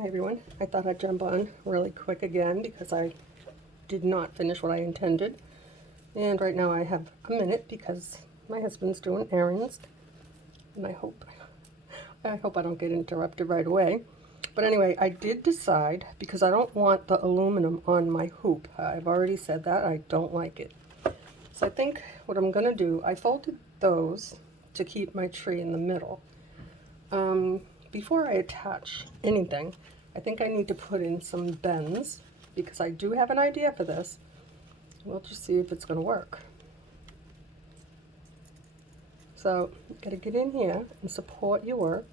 Hi everyone. I thought I'd jump on really quick again because I did not finish what I intended. And right now I have a minute because my husband's doing errands. And I hope I don't get interrupted right away. But anyway, I did decide, because I don't want the aluminum on my hoop. I've already said that. I don't like it. So I think what I'm going to do, I folded those to keep my tree in the middle. Before I attach anything, I think I need to put in some bends because I do have an idea for this. We'll just see if it's going to work. So you got to get in here and support your work.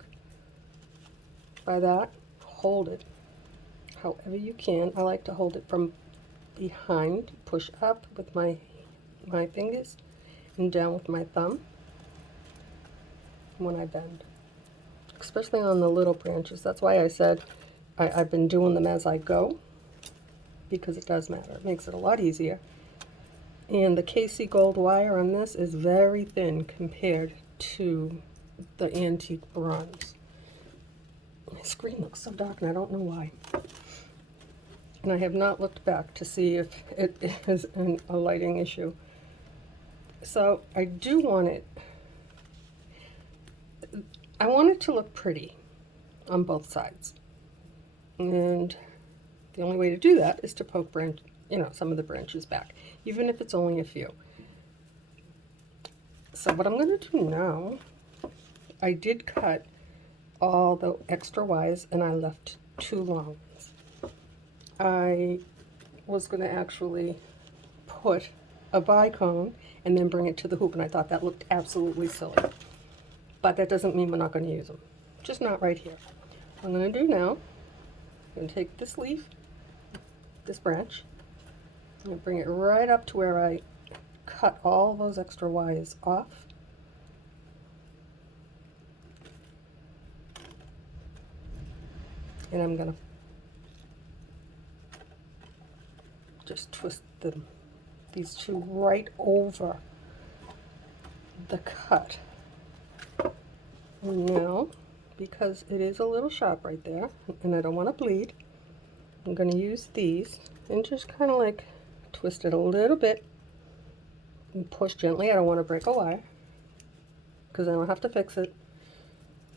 By that, hold it however you can. I like to hold it from behind, push up with my fingers and down with my thumb when I bend, especially on the little branches. That's why I said I've been doing them as I go, because it does matter. It makes it a lot easier. And the KC Gold wire on this is very thin compared to the antique bronze. My screen looks so dark and I don't know why. And I have not looked back to see if it is a lighting issue. So I do want it, I want it to look pretty on both sides. And the only way to do that is to poke some of the branches back, even if it's only a few. So what I'm going to do now, I did cut all the extra wires and I left 2 long ones. I was going to actually put a bicone and then bring it to the hoop, and I thought that looked absolutely silly. But that doesn't mean we're not going to use them. Just not right here. What I'm going to do now, I'm going to take this leaf, this branch, and bring it right up to where I cut all those extra wires off. And I'm going to just twist these 2 right over the cut. And now, because it is a little sharp right there, and I don't want to bleed, I'm going to use these and just kind of like twist it a little bit and push gently. I don't want to break a wire because I don't have to fix it.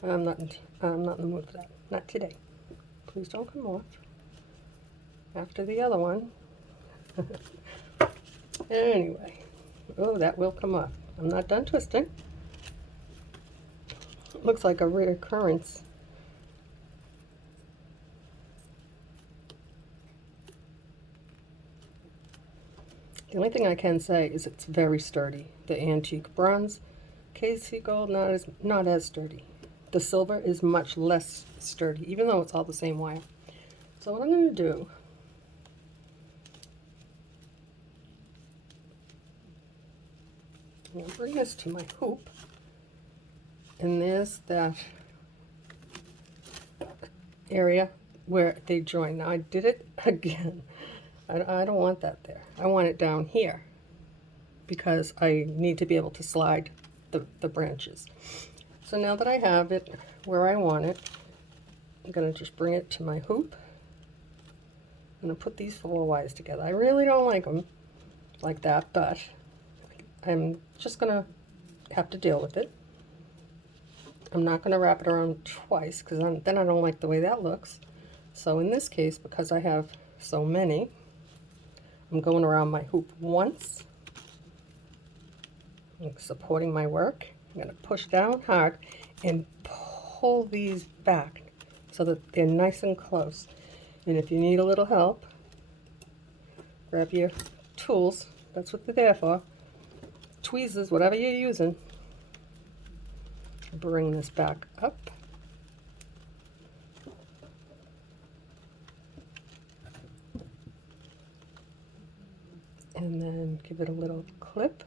I'm not in the mood for that. Not today. Please don't come off after the other one. Anyway, oh, that will come off. I'm not done twisting. It looks like a reoccurrence. The only thing I can say is it's very sturdy. The antique bronze KC Gold, not as sturdy. The silver is much less sturdy, even though it's all the same wire. So what I'm going to do, I'm going to bring this to my hoop, and there's that area where they join. Now I did it again. I don't want that there. I want it down here because I need to be able to slide the branches. So now that I have it where I want it, I'm going to just bring it to my hoop. I'm going to put these 4 wires together. I really don't like them like that, but I'm just going to have to deal with it. I'm not going to wrap it around twice because then I don't like the way that looks. So in this case, because I have so many, I'm going around my hoop once. I'm supporting my work. I'm going to push down hard and pull these back so that they're nice and close. And if you need a little help, grab your tools. That's what they're there for. Tweezers, whatever you're using. Bring this back up. And then give it a little clip.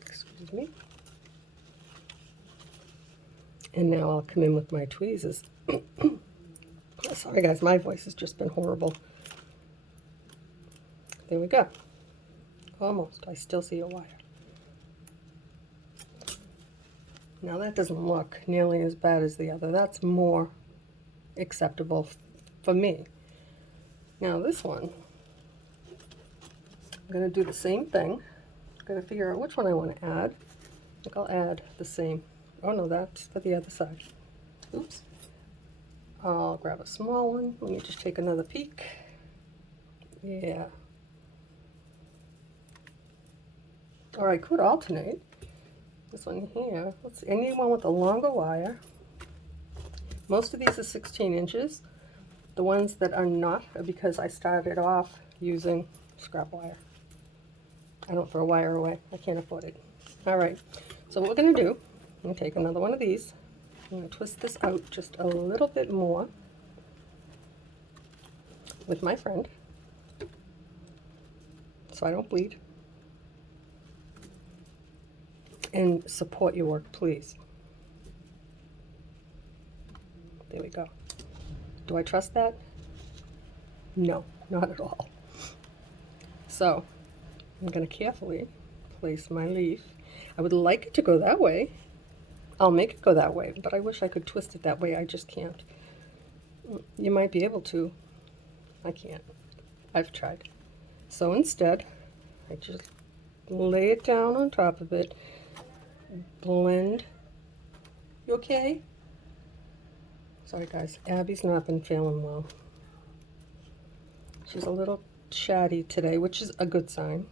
Excuse me. And now I'll come in with my tweezers. Sorry guys, my voice has just been horrible. There we go. Almost. I still see a wire. Now that doesn't look nearly as bad as the other. That's more acceptable for me. Now this one, I'm going to do the same thing. I'm going to figure out which one I want to add. I think I'll add the same. Oh no, that's for the other side. Oops. I'll grab a small one. Let me just take another peek. Yeah. Or I could alternate. This one here. Let's see, anyone with a longer wire. Most of these are 16 inches. The ones that are not are because I started off using scrap wire. I don't throw wire away. I can't afford it. All right. So what we're going to do, I'm going to take another one of these. I'm going to twist this out just a little bit more with my friend so I don't bleed. And support your work, please. There we go. Do I trust that? No, not at all. So I'm going to carefully place my leaf. I would like it to go that way. I'll make it go that way, but I wish I could twist it that way. I just can't. You might be able to. I can't. I've tried. So instead, I just lay it down on top of it. Blend. You okay? Sorry guys, Abby's not been feeling well. She's a little chatty today, which is a good sign.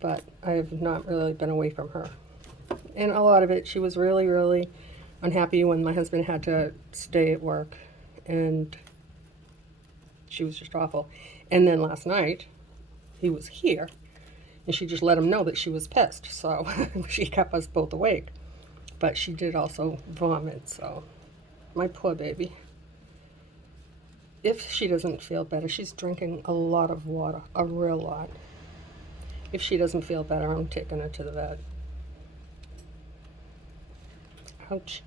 But I have not really been away from her. And a lot of it, she was really, really unhappy when my husband had to stay at work. And she was just awful. And then last night, he was here. And she just let him know that she was pissed. So she kept us both awake. But she did also vomit, so my poor baby. If she doesn't feel better, she's drinking a lot of water, a real lot. If she doesn't feel better, I'm taking her to the vet. Ouch.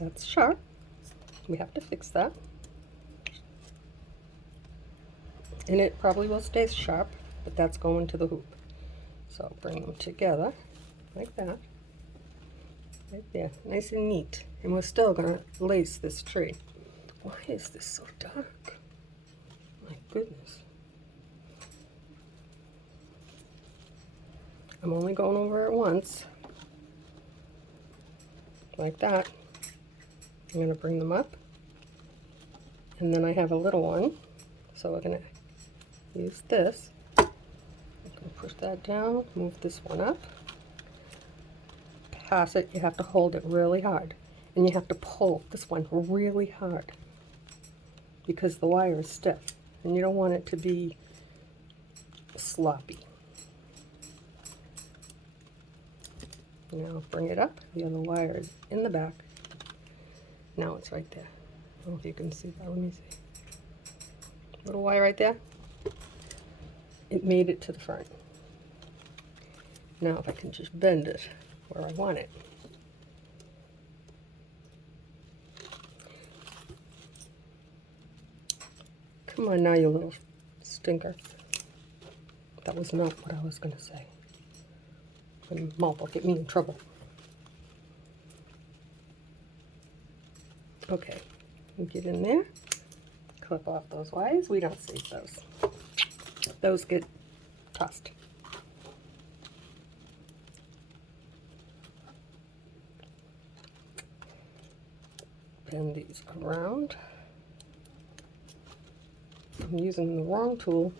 That's sharp. We have to fix that. And it probably will stay sharp, but that's going to the hoop. So bring them together like that. Right there, nice and neat. And we're still going to lace this tree. Why is this so dark? My goodness. I'm only going over it once. Like that. I'm going to bring them up. And then I have a little one. So we're going to use this. I'm going to push that down, move this one up. Pass it, you have to hold it really hard. And you have to pull this one really hard because the wire is stiff. And you don't want it to be sloppy. Now bring it up. The other wire is in the back. Now it's right there. I don't know if you can see that. Let me see. Little wire right there. It made it to the front. Now if I can just bend it where I want it. Come on now, you little stinker. That was not what I was going to say. My mouth will get me in trouble. Okay, get in there. Clip off those wires. We don't see those. Those get tossed. Bend these around. I'm using the wrong tool.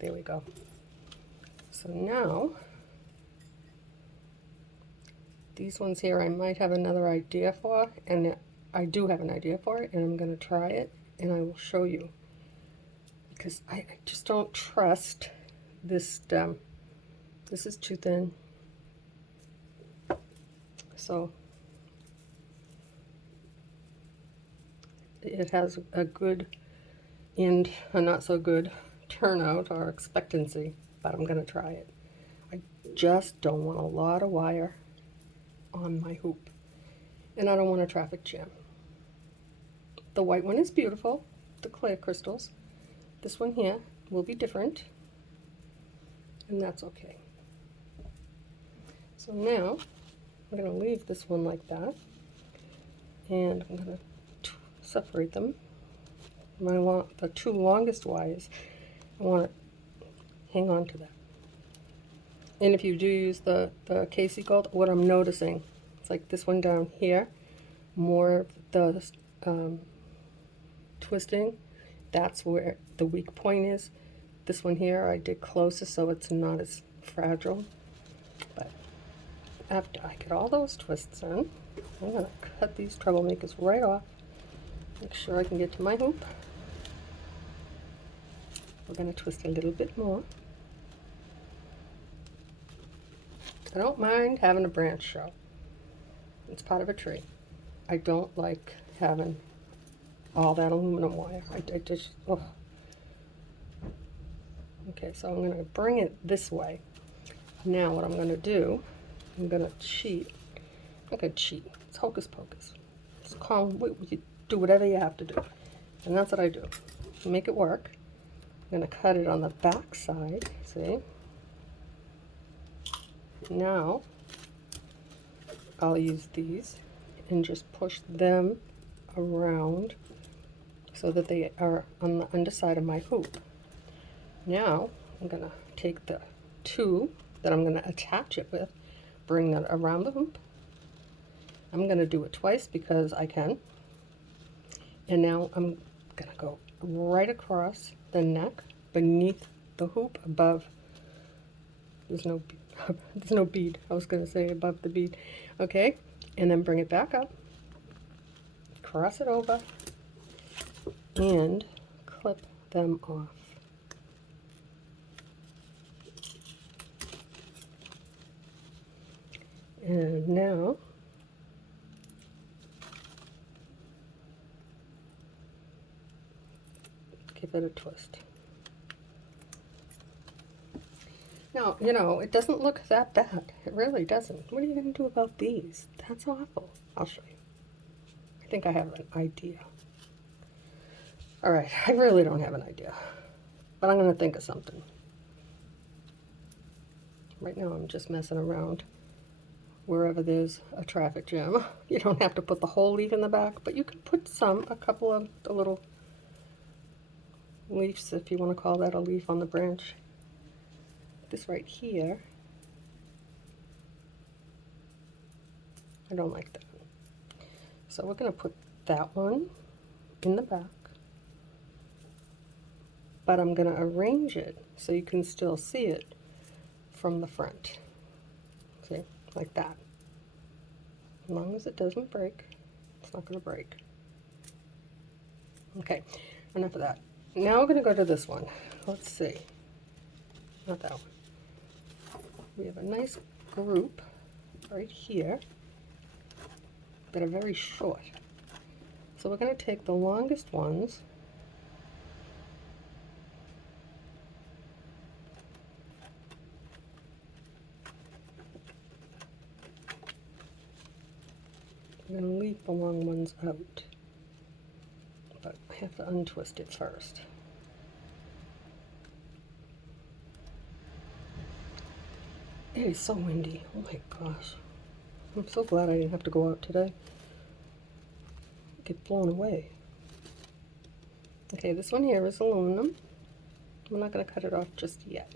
There we go. So now, these ones here I might have another idea for, and I do have an idea for it, and I'm going to try it, and I will show you. Because I just don't trust this stem. This is too thin. So it has a good and a not so good turnout or expectancy, but I'm going to try it. I just don't want a lot of wire on my hoop, and I don't want a traffic jam. The white one is beautiful, the clear crystals. This one here will be different, and that's okay. So now I'm going to leave this one like that, and I'm going to separate them. The two longest wires, I want to hang on to that. And if you do use the Casey Gold, what I'm noticing, it's like this one down here, more of the twisting, that's where the weak point is. This one here I did closer so it's not as fragile. But after I get all those twists in, I'm going to cut these troublemakers right off. Make sure I can get to my hoop. We're going to twist a little bit more. I don't mind having a branch show. It's part of a tree. I don't like having all that aluminum wire. I just, oh. Okay, so I'm going to bring it this way. Now what I'm going to do, I'm going to cheat. I'm going to cheat. It's hocus pocus. It's calm. You do whatever you have to do. And that's what I do. Make it work. I'm going to cut it on the back side. See? Now I'll use these and just push them around so that they are on the underside of my hoop. Now I'm going to take the two that I'm going to attach it with, bring that around the hoop. I'm going to do it twice because I can. And now I'm going to go right across the neck, beneath the hoop, above. There's no bead. I was going to say above the bead. Okay, and then bring it back up, cross it over, and clip them off. And now give it a twist. Now, you know, it doesn't look that bad. It really doesn't. What are you going to do about these? That's awful. I'll show you. I think I have an idea. All right, I really don't have an idea, but I'm going to think of something. Right now I'm just messing around wherever there's a traffic jam. You don't have to put the whole leaf in the back, but you can put a couple of the little leaves, if you want to call that a leaf on the branch. This right here, I don't like that. So we're going to put that one in the back, but I'm going to arrange it so you can still see it from the front. See, like that. As long as it doesn't break, it's not going to break. Okay, enough of that. Now we're going to go to this one. Let's see. Not that one. We have a nice group right here that are very short. So we're going to take the longest ones I'm going to leave the long ones out, but I have to untwist it first. It is so windy. Oh my gosh. I'm so glad I didn't have to go out today. Get blown away. Okay, this one here is aluminum. I'm not going to cut it off just yet,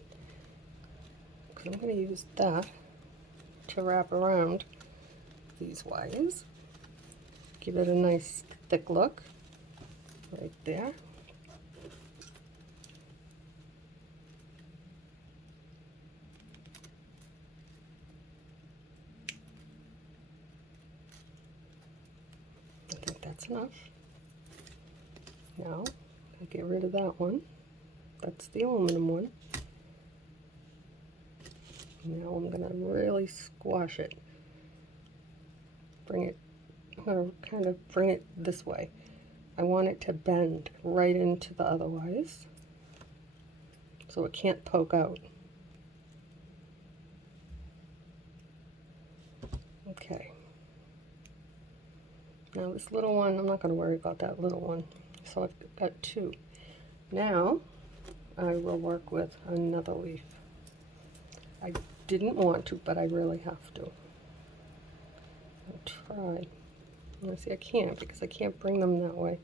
because I'm going to use that to wrap around these wires. Give it a nice thick look right there. I think that's enough. Now I'll get rid of that one. That's the aluminum one. Now I'm going to really squash it. I'm going to kind of bring it this way. I want it to bend right into the other wires so it can't poke out. Okay. Now this little one, I'm not going to worry about that little one. So I've got two. Now I will work with another leaf. I didn't want to, but I really have to. I'll try. See, I can't because I can't bring them that way.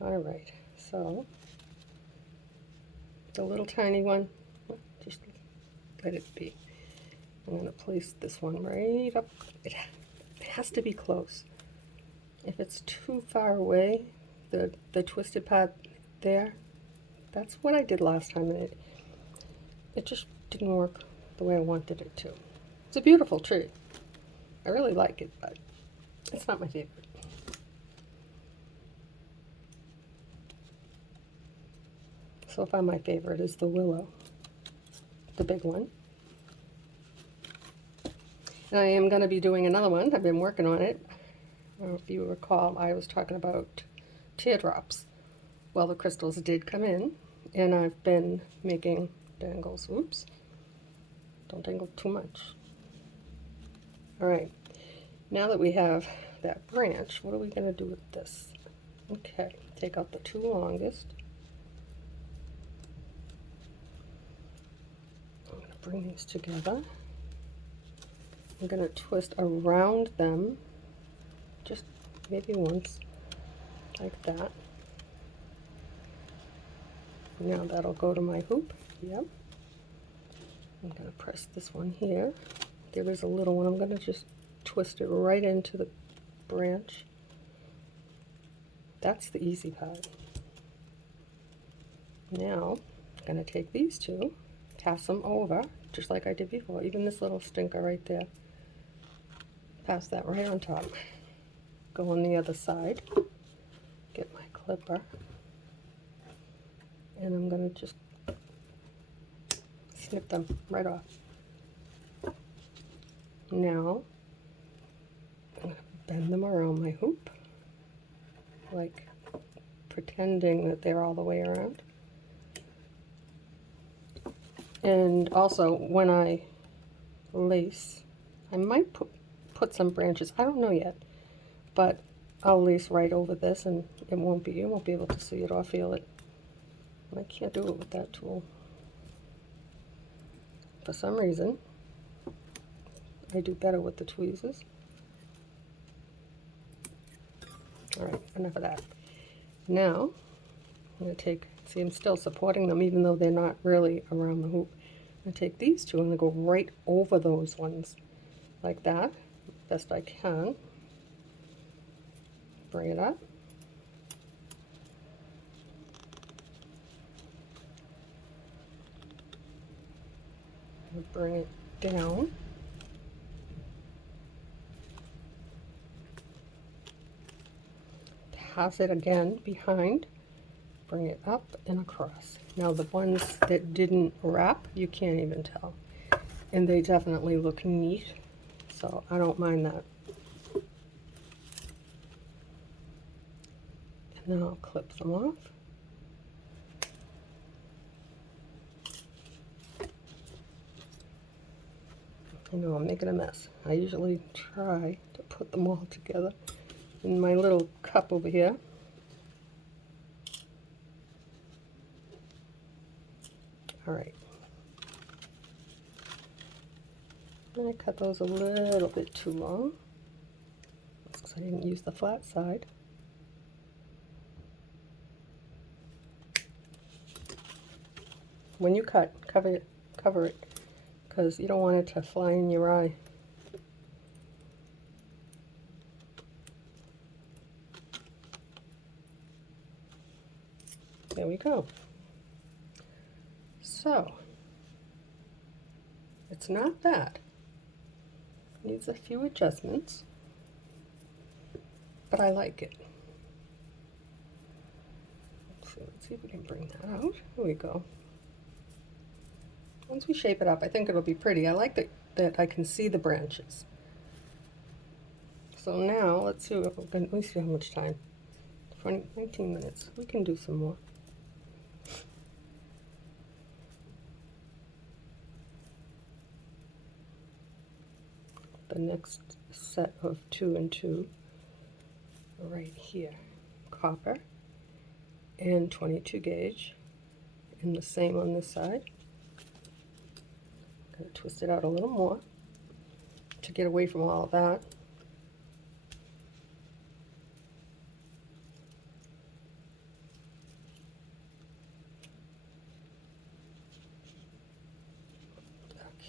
All right, so the little tiny one, just let it be. I'm going to place this one right up. It has to be close. If it's too far away, the twisted part there, that's what I did last time, and it just didn't work the way I wanted it to. It's a beautiful tree. I really like it, but it's not my favorite. So far my favorite is the willow, the big one. And I am going to be doing another one. I've been working on it. If you recall, I was talking about teardrops. Well, the crystals did come in, and I've been making dangles. Oops. Don't dangle too much. All right. Now that we have that branch, what are we going to do with this? Okay. Take out the two longest. I'm going to bring these together. I'm going to twist around them, just maybe once, like that. Now that'll go to my hoop. Yep. I'm going to press this one here. There is a little one. I'm going to just twist it right into the branch. That's the easy part. Now I'm going to take these two, pass them over, just like I did before. Even this little stinker right there. Pass that right on top. Go on the other side. Get my clipper. And I'm going to just snip them right off. Now I'm going to bend them around my hoop, like pretending that they're all the way around. And also, when I lace, I might put some branches. I don't know yet, but I'll lace right over this, and you won't be able to see it or feel it. And I can't do it with that tool. For some reason, I do better with the tweezers. All right, enough of that. Now, I'm going to take, see, I'm still supporting them even though they're not really around the hoop. I'm going to take these two and I'm going to go right over those ones, like that, best I can. Bring it up. Bring it down. Pass it again behind. Bring it up and across. Now the ones that didn't wrap, you can't even tell. And they definitely look neat, so I don't mind that. And then I'll clip them off. I know I'm making a mess. I usually try to put them all together in my little cup over here. All right. And I cut those a little bit too long. That's because I didn't use the flat side. When you cut, cover it, because you don't want it to fly in your eye. There we go. So, it's not bad. Needs a few adjustments, but I like it. Let's see if we can bring that out. Here we go. Once we shape it up, I think it'll be pretty. I like that I can see the branches. So now, let's see if we can, let me see how much time. 19 minutes. We can do some more. the next set of 2 and 2 right here, copper and 22 gauge, and the same on this side. Gonna twist it out a little more to get away from all of that.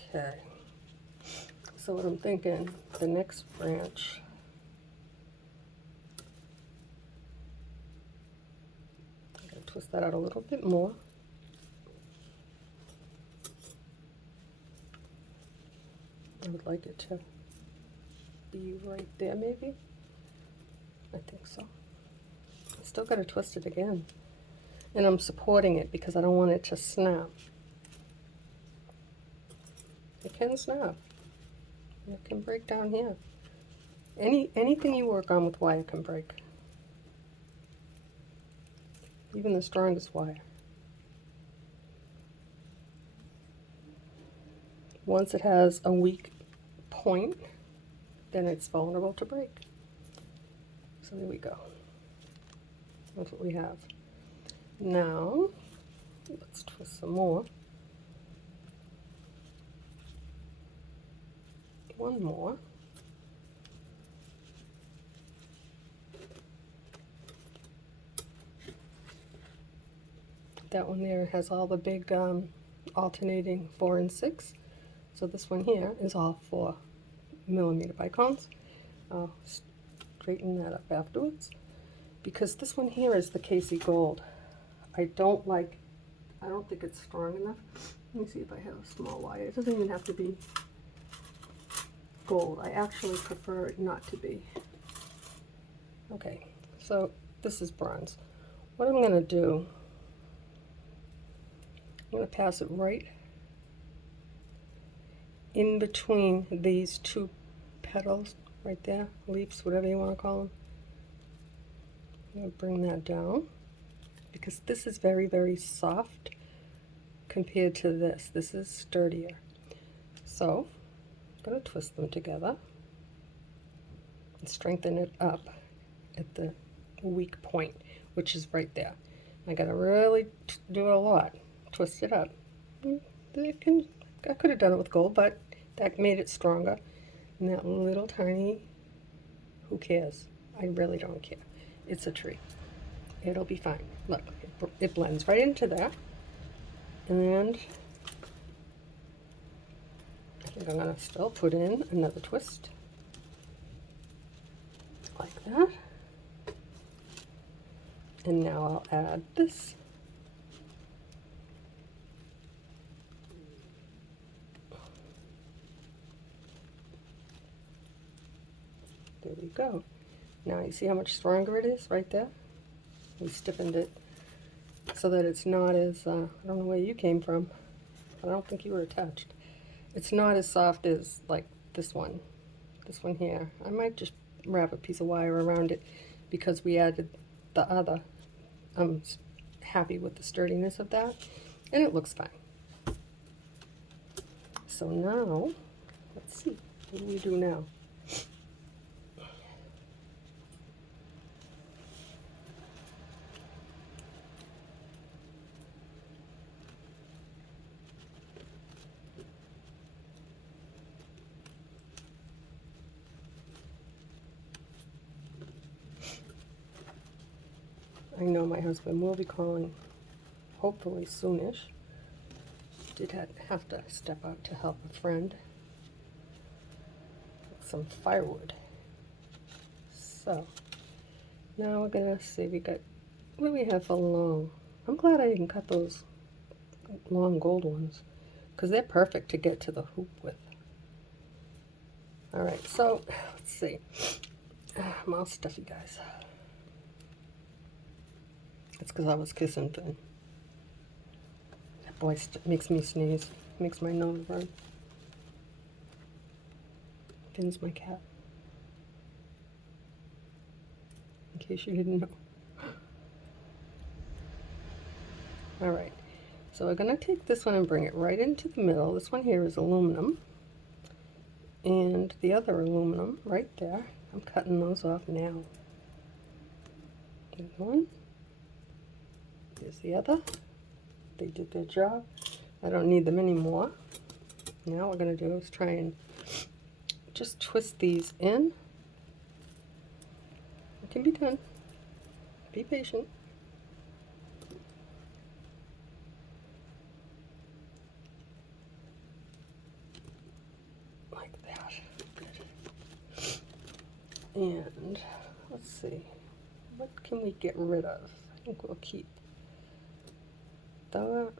Okay, so what I'm thinking, the next branch, I'm going to twist that out a little bit more. I would like it to be right there maybe. I think so. I still got to twist it again. And I'm supporting it because I don't want it to snap. It can snap. It can break down here. Anything you work on with wire can break. Even the strongest wire. Once it has a weak point, then it's vulnerable to break. So there we go. That's what we have. Now, let's twist some more. One more. That one there has all the big alternating 4 and 6. So this one here is all 4mm bicones. I'll straighten that up afterwards. Because this one here is the Casey Gold. I don't think it's strong enough. Let me see if I have a small wire. It doesn't even have to be gold. I actually prefer it not to be. Okay, so this is bronze. What I'm going to do, I'm going to pass it right in between these two petals right there, leaves, whatever you want to call them. I'm going to bring that down because this is very, very soft compared to this. This is sturdier. So I'm going to twist them together and strengthen it up at the weak point, which is right there. I got to really do it a lot. Twist it up. I could have done it with gold, but that made it stronger. And that little tiny, who cares? I really don't care. It's a tree. It'll be fine. Look, it blends right into that. And I think I'm going to still put in another twist. Like that. And now I'll add this. There we go. Now you see how much stronger it is right there? We stiffened it so that it's not as, I don't know where you came from. I don't think you were attached. It's not as soft as like this one here. I might just wrap a piece of wire around it because we added the other. I'm happy with the sturdiness of that, and it looks fine. So now, let's see, what do we do now? I know my husband will be calling, hopefully soonish. Did have to step out to help a friend with some firewood. So now we're gonna see, what do we have for long? I'm glad I didn't cut those long gold ones because they're perfect to get to the hoop with. All right, so let's see. I'm all stuffy, guys. It's because I was kissing Finn. That boy makes me sneeze. Makes my nose run. Finn's my cat. In case you didn't know. Alright, so we're going to take this one and bring it right into the middle. This one here is aluminum. And the other aluminum right there, I'm cutting those off now. There's one. Here's the other. They did their job. I don't need them anymore. Now what we're going to do is try and just twist these in. It can be done. Be patient. Like that. Good. And let's see. What can we get rid of? I think we'll keep that,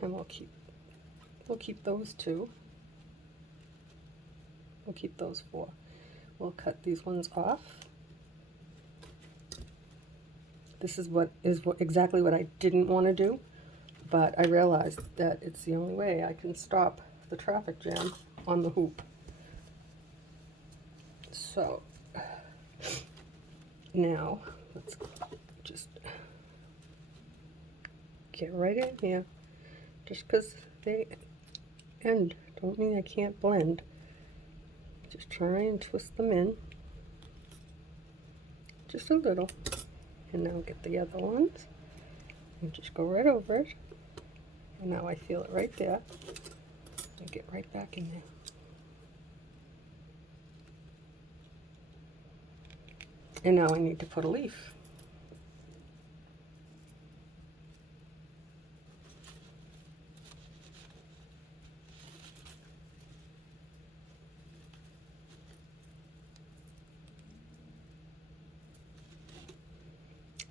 and we'll keep those two. We'll keep those four. We'll cut these ones off. This is exactly what I didn't want to do, but I realized that it's the only way I can stop the traffic jam on the hoop. So now let's just get right in here. Just because they end don't mean I can't blend. Just try and twist them in just a little. And now get the other ones and just go right over it. And now I feel it right there. And get right back in there. And now I need to put a leaf.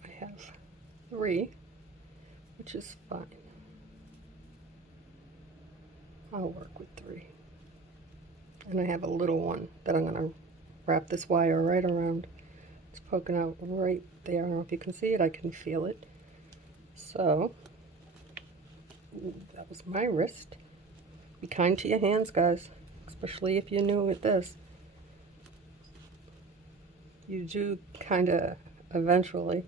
I have 3, which is fine. I'll work with 3. And I have a little one that I'm going to wrap this wire right around. It's poking out right there. I don't know if you can see it. I can feel it. So, that was my wrist. Be kind to your hands, guys, especially if you're new at this. You do kind of eventually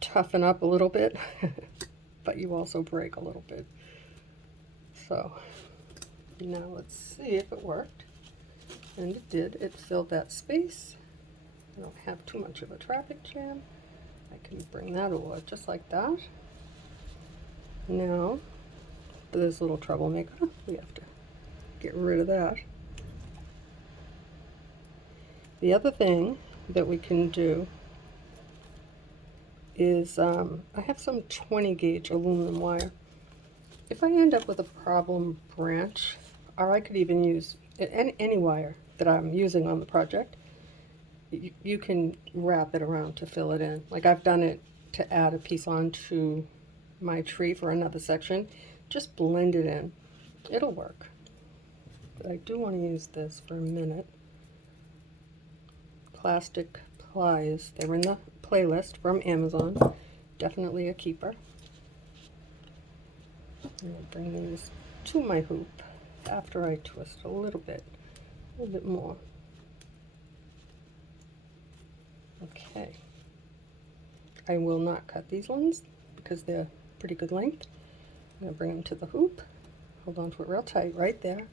toughen up a little bit, but you also break a little bit. So, now let's see if it worked. And it did. It filled that space. I don't have too much of a traffic jam. I can bring that over just like that. Now, for this little troublemaker, we have to get rid of that. The other thing that we can do is, I have some 20 gauge aluminum wire. If I end up with a problem branch, or I could even use any wire that I'm using on the project, you can wrap it around to fill it in. Like I've done it to add a piece onto my tree for another section. Just blend it in. It'll work. But I do want to use this for a minute. Plastic pliers. They're in the playlist from Amazon. Definitely a keeper. And I'll bring these to my hoop after I twist a little bit more. Okay. I will not cut these ones because they're pretty good length. I'm going to bring them to the hoop. Hold on to it real tight right there.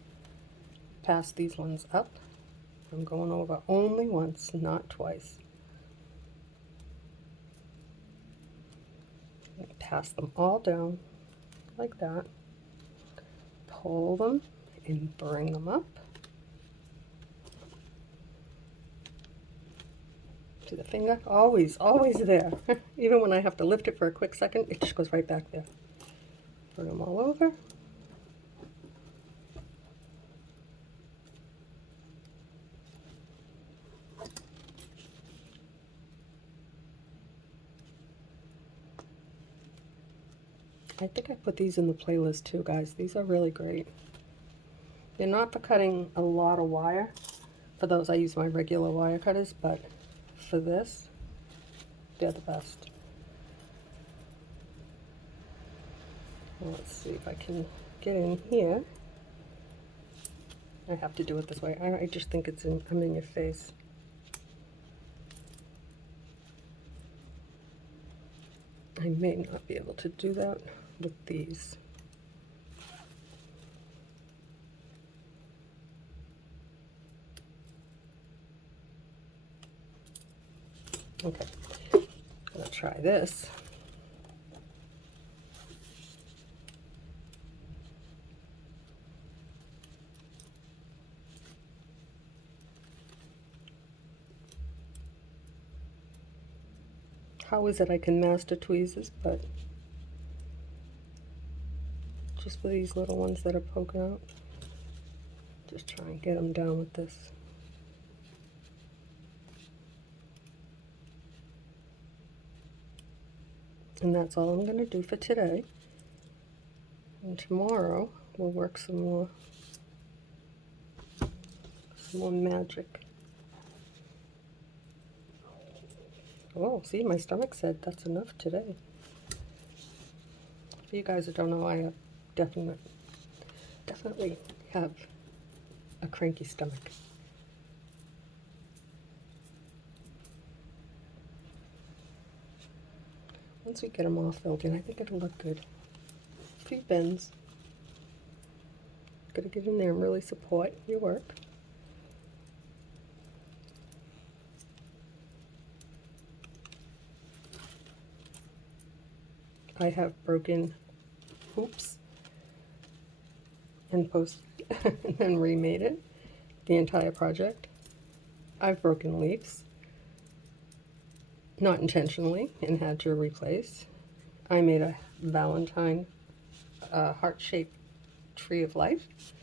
Pass these ones up. I'm going over only once, not twice. And pass them all down like that. Pull them and bring them up. To the finger, always there. Even when I have to lift it for a quick second, it just goes right back there. Bring them all over. I think I put these in the playlist too, guys. These are really great. They're not for cutting a lot of wire. For those, I use my regular wire cutters, but for this, they're the best. Well, let's see if I can get in here. I have to do it this way. I just think I'm in your face. I may not be able to do that with these. Okay, I'm gonna try this. How is it I can master tweezers, but just for these little ones that are poking out? Just try and get them down with this. And that's all I'm going to do for today. And tomorrow we'll work some more magic. Oh, see, my stomach said that's enough today. For you guys that don't know, I have definitely have a cranky stomach. Once we get them all filled in, I think it'll look good. A few bends. Gotta get in there and really support your work. I have broken hoops and and then remade it, the entire project. I've broken leaves, not intentionally, and had to replace. I made a Valentine heart-shaped tree of life.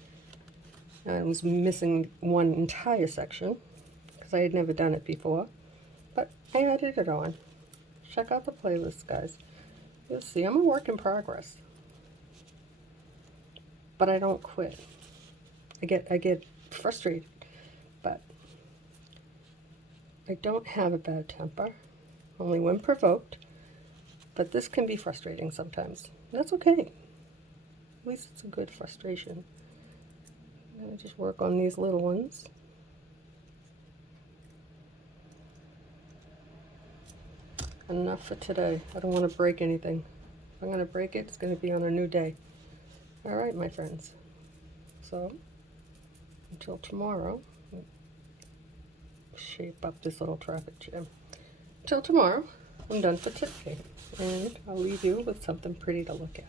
I was missing one entire section because I had never done it before, but I added it on. Check out the playlist, guys. You'll see I'm a work in progress, but I don't quit. I get frustrated, but I don't have a bad temper, only when provoked, but this can be frustrating sometimes. That's okay. At least it's a good frustration. I'm going to just work on these little ones. Enough for today. I don't want to break anything. If I'm going to break it, it's going to be on a new day. All right, my friends. So, until tomorrow, shape up this little traffic jam. Until tomorrow, I'm done for today. And I'll leave you with something pretty to look at.